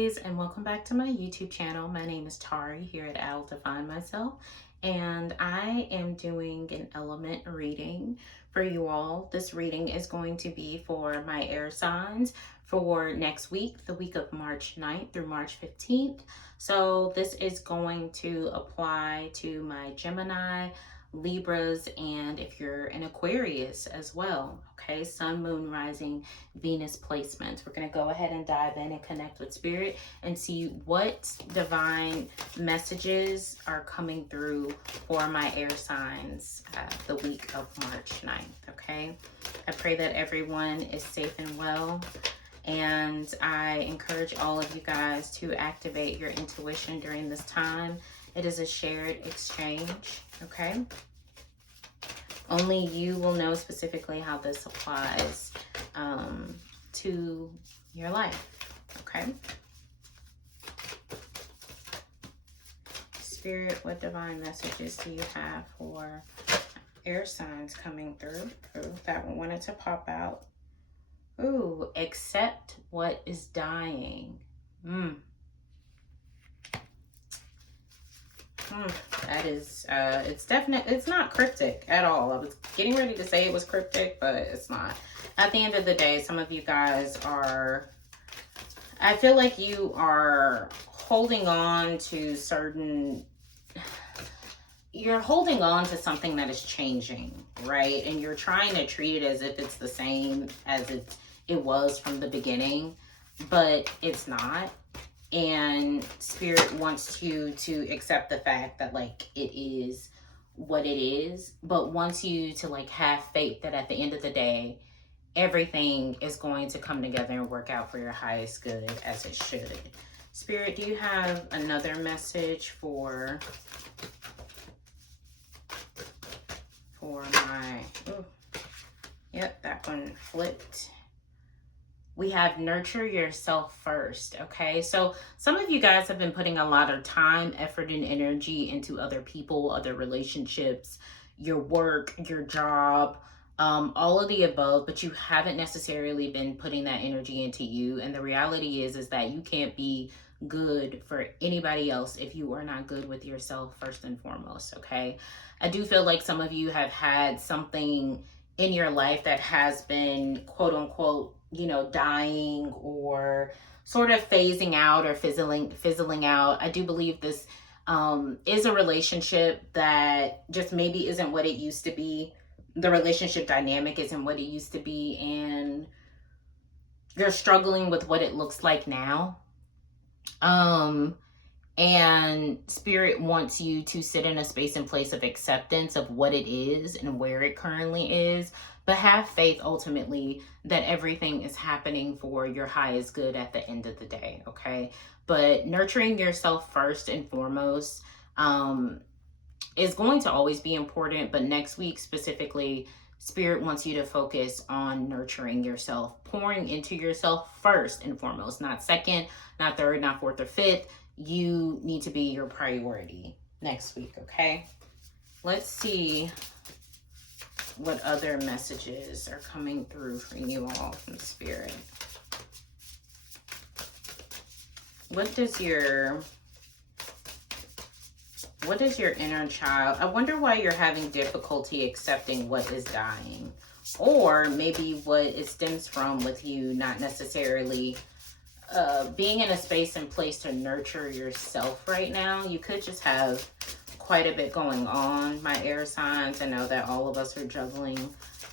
boys, and welcome back to my YouTube channel. My name is Tari here at I'll Define Myself, and I am doing an element reading for you all. This reading is going to be for my air signs for next week, the week of March 9th through March 15th. So this is going to apply to my Gemini, Libras, and if you're an Aquarius as well. Okay, Sun, Moon, Rising, Venus placements. We're going to go ahead and dive in and connect with Spirit and see what divine messages are coming through for my air signs the week of March 9th. Okay, I pray that everyone is safe and well. And I encourage all of you guys to activate your intuition during this time. It is a shared exchange, okay? Only you will know specifically how this applies to your life, okay? Spirit, what divine messages do you have for air signs coming through? Ooh, that one wanted to pop out. Ooh, accept what is dying. That is, it's not cryptic at all. I was getting ready to say it was cryptic, but it's not. At the end of the day, some of you guys are, I feel like you are holding on to you're holding on to something that is changing, right? And you're trying to treat it as if it's the same as it was from the beginning, but it's not. And Spirit wants you to accept the fact that like it is what it is, but wants you to like have faith that at the end of the day, everything is going to come together and work out for your highest good as it should. Spirit, do you have another message for my, yep, that one flipped. We have nurture yourself first, okay? So some of you guys have been putting a lot of time, effort, and energy into other people, other relationships, your work, your job, all of the above, but you haven't necessarily been putting that energy into you. And the reality is that you can't be good for anybody else if you are not good with yourself first and foremost, okay? I do feel like some of you have had something in your life that has been quote unquote, you know, dying or sort of phasing out or fizzling out. I do believe this is a relationship that just maybe isn't what it used to be. The relationship dynamic isn't what it used to be, and you're struggling with what it looks like now. And Spirit wants you to sit in a space and place of acceptance of what it is and where it currently is, but have faith ultimately that everything is happening for your highest good at the end of the day, okay? But nurturing yourself first and foremost is going to always be important, but next week specifically, Spirit wants you to focus on nurturing yourself, pouring into yourself first and foremost, not second, not third, not fourth or fifth. You need to be your priority next week, okay? Let's see what other messages are coming through for you all from Spirit. What does your inner child, I wonder why you're having difficulty accepting what is dying, or maybe what it stems from with you not necessarily being in a space and place to nurture yourself right now. You could just have quite a bit going on, my air signs. I know that all of us are juggling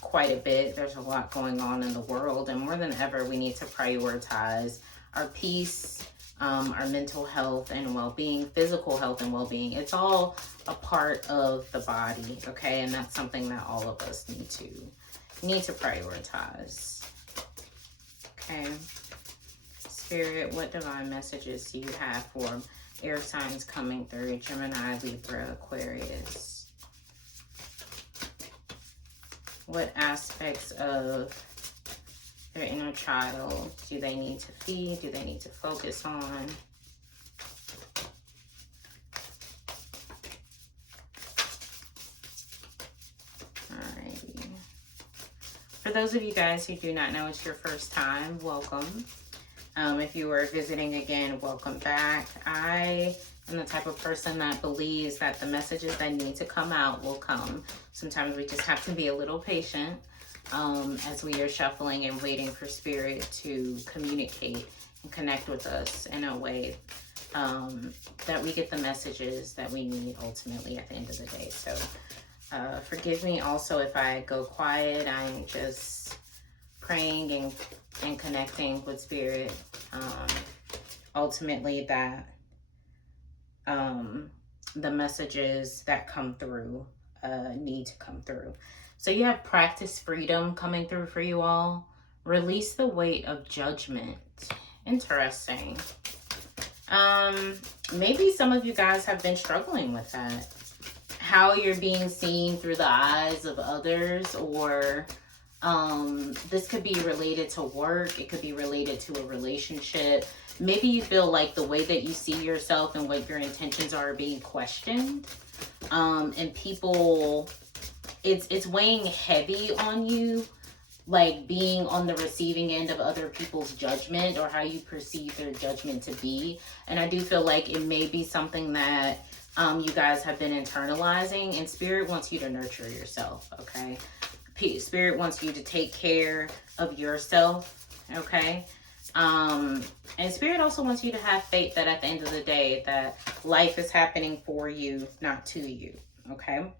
quite a bit. There's a lot going on in the world, and more than ever, we need to prioritize our peace, our mental health and well-being, physical health and well-being. It's all a part of the body, okay? And that's something that all of us need to prioritize, okay? Spirit, what divine messages do you have for air signs coming through? Gemini, Libra, Aquarius. What aspects of their inner child do they need to feed? Do they need to focus on? Alrighty. For those of you guys who do not know it's your first time, welcome. If you are visiting again, welcome back. I am the type of person that believes that the messages that need to come out will come. Sometimes we just have to be a little patient as we are shuffling and waiting for spirit to communicate and connect with us in a way that we get the messages that we need ultimately at the end of the day. So forgive me also if I go quiet. I'm just praying and connecting with spirit. Ultimately that the messages that come through need to come through. So you have practice freedom coming through for you all. Release the weight of judgment. Interesting. Maybe some of you guys have been struggling with that. How you're being seen through the eyes of others, or this could be related to work. It could be related to a relationship. Maybe you feel like the way that you see yourself and what your intentions are being questioned. And people, it's weighing heavy on you, like being on the receiving end of other people's judgment or how you perceive their judgment to be. And I do feel like it may be something that you guys have been internalizing, and spirit wants you to nurture yourself, okay? Spirit wants you to take care of yourself, okay? And spirit also wants you to have faith that at the end of the day that life is happening for you, not to you, okay?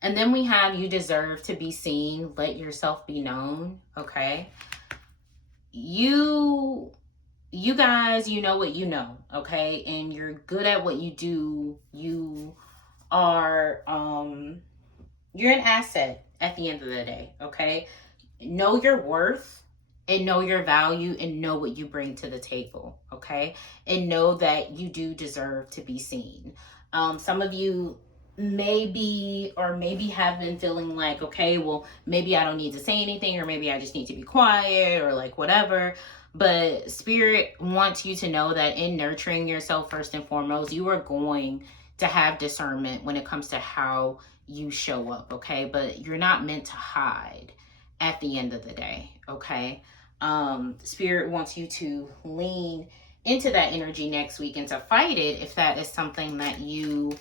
And then we have you deserve to be seen, let yourself be known, okay? You guys, you know what you know, okay? And you're good at what you do. You are, you're an asset at the end of the day, okay? Know your worth and know your value and know what you bring to the table, okay? And know that you do deserve to be seen. Some of you maybe have been feeling like, okay, well, maybe I don't need to say anything, or maybe I just need to be quiet, or like whatever. But spirit wants you to know that in nurturing yourself, first and foremost, you are going to have discernment when it comes to how you show up, okay? But you're not meant to hide at the end of the day, okay? Spirit wants you to lean into that energy next week and to fight it if that is something that you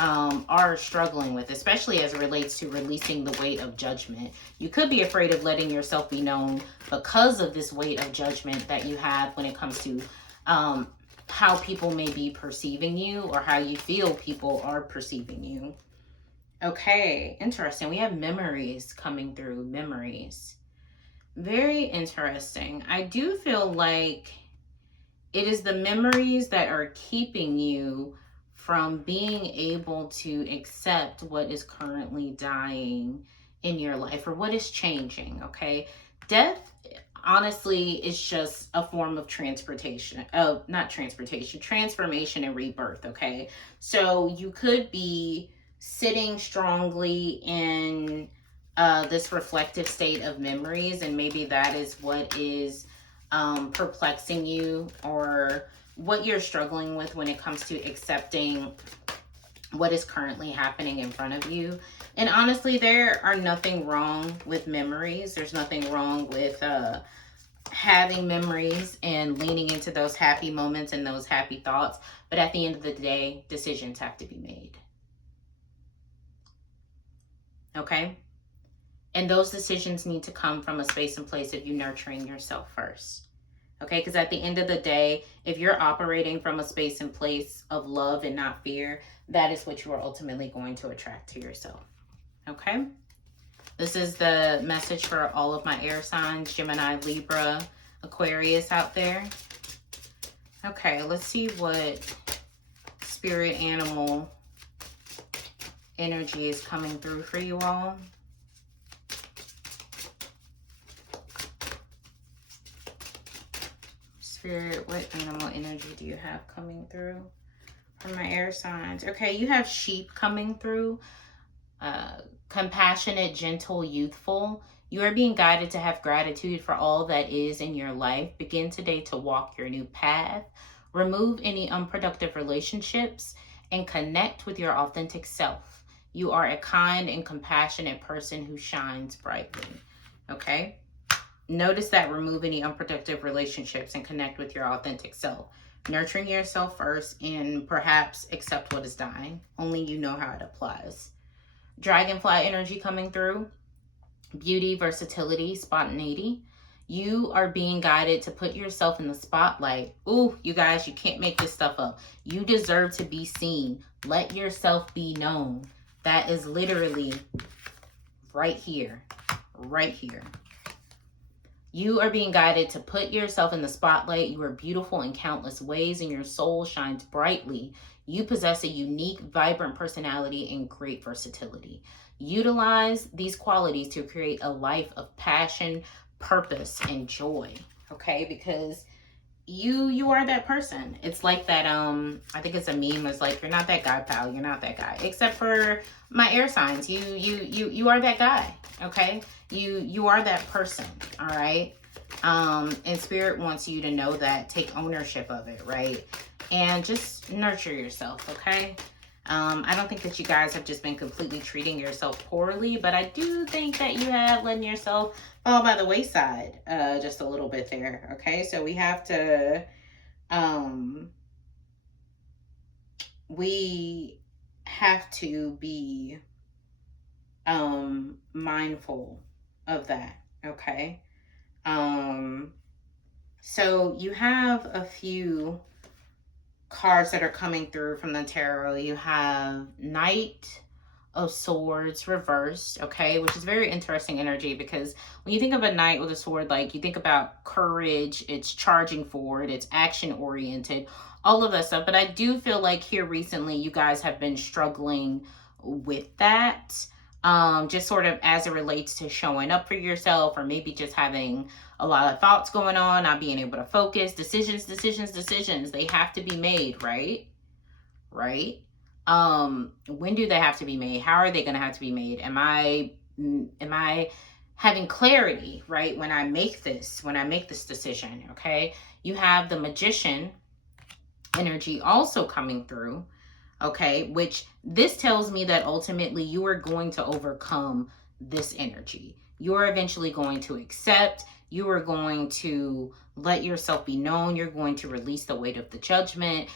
are struggling with, especially as it relates to releasing the weight of judgment. You could be afraid of letting yourself be known because of this weight of judgment that you have when it comes to how people may be perceiving you, or how you feel people are perceiving you. Okay, interesting. We have memories coming through. Memories. Very interesting. I do feel like it is the memories that are keeping you from being able to accept what is currently dying in your life, or what is changing, okay? Death, honestly, is just a form of transformation and rebirth, okay? So you could be sitting strongly in this reflective state of memories, and maybe that is what is perplexing you, or what you're struggling with when it comes to accepting what is currently happening in front of you. And honestly, there are nothing wrong with memories. There's nothing wrong with having memories and leaning into those happy moments and those happy thoughts. But at the end of the day, decisions have to be made. Okay? And those decisions need to come from a space and place of you nurturing yourself first. Okay, because at the end of the day, if you're operating from a space and place of love and not fear, that is what you are ultimately going to attract to yourself. Okay? This is the message for all of my air signs, Gemini, Libra, Aquarius out there. Okay, let's see what spirit animal energy is coming through for you all. Spirit, what animal energy do you have coming through for my air signs? Okay, you have sheep coming through. Compassionate, gentle, youthful. You are being guided to have gratitude for all that is in your life. Begin today to walk your new path. Remove any unproductive relationships and connect with your authentic self. You are a kind and compassionate person who shines brightly. Okay? Notice that, remove any unproductive relationships and connect with your authentic self. Nurturing yourself first and perhaps accept what is dying. Only you know how it applies. Dragonfly energy coming through. Beauty, versatility, spontaneity. You are being guided to put yourself in the spotlight. Ooh, you guys, you can't make this stuff up. You deserve to be seen. Let yourself be known. That is literally right here. Right here. You are being guided to put yourself in the spotlight. You are beautiful in countless ways and your soul shines brightly. You possess a unique, vibrant personality and great versatility. Utilize these qualities to create a life of passion, purpose, and joy. Okay, because you are that person. It's like that, I think it's a meme. It's like, you're not that guy, pal. You're not that guy. Except for my air signs. You are that guy. Okay? You are that person. All right? And Spirit wants you to know that. Take ownership of it, right? And just nurture yourself, okay? I don't think that you guys have just been completely treating yourself poorly, but I do think that you have letting yourself fall by the wayside just a little bit there, okay? So we have to, be mindful of that, okay? So you have a few cards that are coming through from the tarot. You have Knight of Swords reversed, okay, which is very interesting energy, because when you think of a knight with a sword, like, you think about courage, it's charging forward, it's action oriented, all of that stuff. But I do feel like here recently you guys have been struggling with that, just sort of as it relates to showing up for yourself, or maybe just having a lot of thoughts going on, not being able to focus. Decisions, they have to be made, right? When do they have to be made? How are they going to have to be made? Am I having clarity, right? When I make this decision, okay? You have the Magician energy also coming through, okay? Which this tells me that ultimately you are going to overcome this energy. You're eventually going to accept. You are going to let yourself be known. You're going to release the weight of the judgment,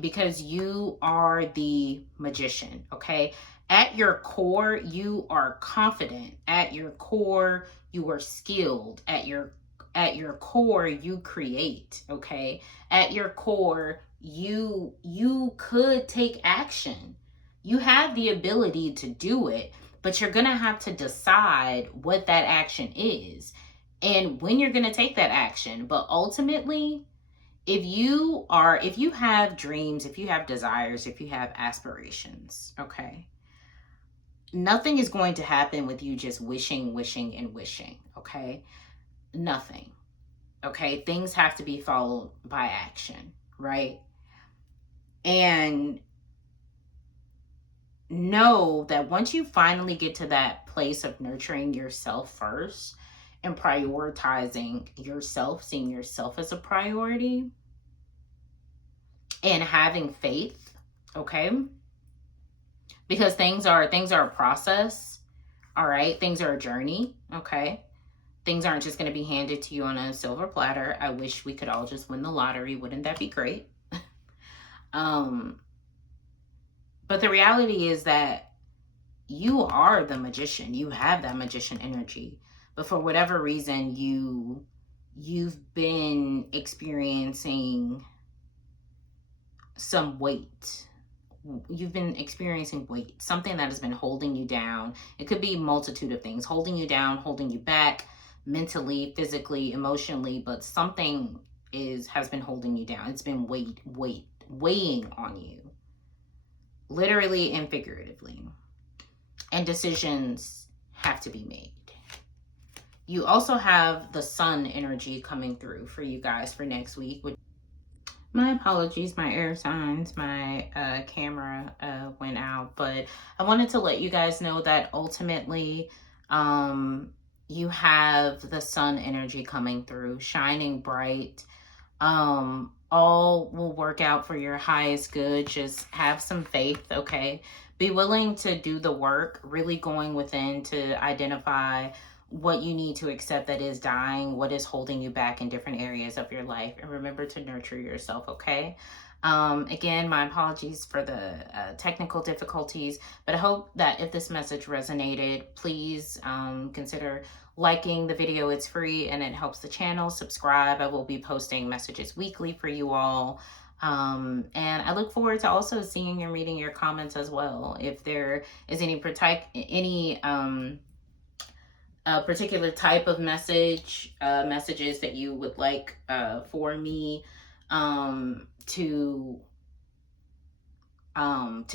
because you are the Magician, okay? At your core, you are confident. At your core, you are skilled. At your core, you create, okay? At your core, you could take action. You have the ability to do it, but you're going to have to decide what that action is and when you're going to take that action. But ultimately, if you have dreams, if you have desires, if you have aspirations, okay, nothing is going to happen with you just wishing, okay? Nothing, okay? Things have to be followed by action, right? And know that once you finally get to that place of nurturing yourself first and prioritizing yourself, seeing yourself as a priority, and having faith, okay? Because things are a process, all right? Things are a journey, okay? Things aren't just going to be handed to you on a silver platter. I wish we could all just win the lottery. Wouldn't that be great? But the reality is that you are the Magician. You have that Magician energy. But for whatever reason, you've been experiencing some weight. You've been experiencing weight, something that has been holding you down. It could be a multitude of things, holding you down, holding you back, mentally, physically, emotionally, but something has been holding you down. It's been weighing on you, literally and figuratively. And decisions have to be made. You also have the Sun energy coming through for you guys for next week. My apologies, my air signs, my camera went out, but I wanted to let you guys know that ultimately you have the Sun energy coming through, shining bright. All will work out for your highest good. Just have some faith, okay? Be willing to do the work, really going within to identify what you need to accept that is dying, what is holding you back in different areas of your life. And remember to nurture yourself, okay? Again, my apologies for the technical difficulties, but I hope that if this message resonated, please consider liking the video. It's free and it helps the channel. Subscribe. I will be posting messages weekly for you all. And I look forward to also seeing and reading your comments as well. If there is any particular type of messages that you would like for me to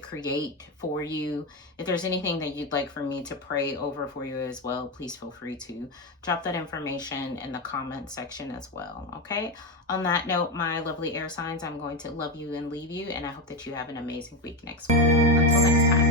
create for you. If there's anything that you'd like for me to pray over for you as well, please feel free to drop that information in the comment section as well. Okay. On that note, my lovely air signs, I'm going to love you and leave you, and I hope that you have an amazing week next week. Until next time.